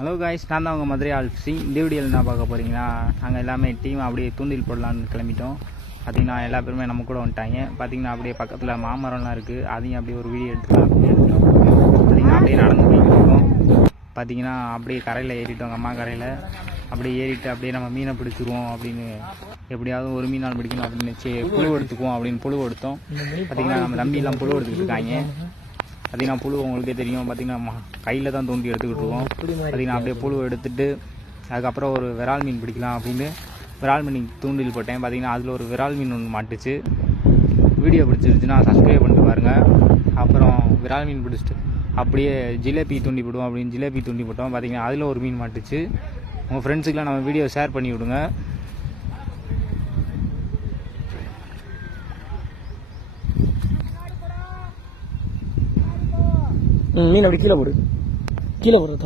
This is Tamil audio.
ஹலோ காய்ஸ், நான் தான் உங்கள் மதுரை ஆல்ஃப்சி. இந்த வீடியோவில் என்ன பார்க்க போகிறீங்கன்னா, நாங்கள் எல்லாமே டீம் அப்படியே தூண்டில் போடலான்னு கிளம்பிட்டோம். பார்த்திங்கன்னா எல்லா பேருமே நம்ம கூட வந்துட்டாங்க. பார்த்திங்கன்னா அப்படியே பக்கத்தில் மாமரம்லாம் இருக்குது, அதையும் அப்படியே ஒரு வீடியோ எடுத்துக்கலாம் அப்படின்னு பார்த்திங்கன்னா அப்படியே நடந்து போயிட்டு இருக்கோம். பார்த்திங்கன்னா அப்படியே கரையில் ஏறிட்டோம், அம்மா கரையில் அப்படியே ஏறிட்டு அப்படியே நம்ம மீனை பிடிச்சிருவோம் அப்படின்னு, எப்படியாவது ஒரு மீனால் பிடிக்கணும் அப்படின்னு புழு எடுத்துக்குவோம் அப்படின்னு புழு எடுத்தோம். பார்த்திங்கன்னா நம்ம தம்பியெல்லாம் புழு எடுத்துக்கிட்டு இருக்காங்க. பார்த்திங்கன்னா புழு உங்களுக்கே தெரியும், பார்த்திங்கன்னா கையில் தான் தூண்டி எடுத்துக்கிட்டு இருக்கோம். பார்த்திங்கன்னா அப்படியே புழு எடுத்துகிட்டு அதுக்கப்புறம் ஒரு விரால் மீன் பிடிக்கலாம் அப்படின்னு விரால் மீன் தூண்டில் போட்டேன். பார்த்திங்கன்னா அதில் ஒரு விரால் மீன் ஒன்று மாட்டுச்சு. வீடியோ பிடிச்சிருச்சுன்னா சப்ஸ்கிரைப் பண்ணிட்டு பாருங்கள். அப்புறம் விரால் மீன் பிடிச்சிட்டு அப்படியே ஜிலேபி தூண்டி போடுவோம் அப்படின்னு ஜிலேபி தூண்டி போட்டோம். பார்த்திங்கன்னா அதில் ஒரு மீன் மாட்டுச்சு. உங்கள் ஃப்ரெண்ட்ஸுக்கெலாம் நம்ம வீடியோ ஷேர் பண்ணி விடுங்க. மீன் அப்படி கீழே போடு, கீழே போடுறது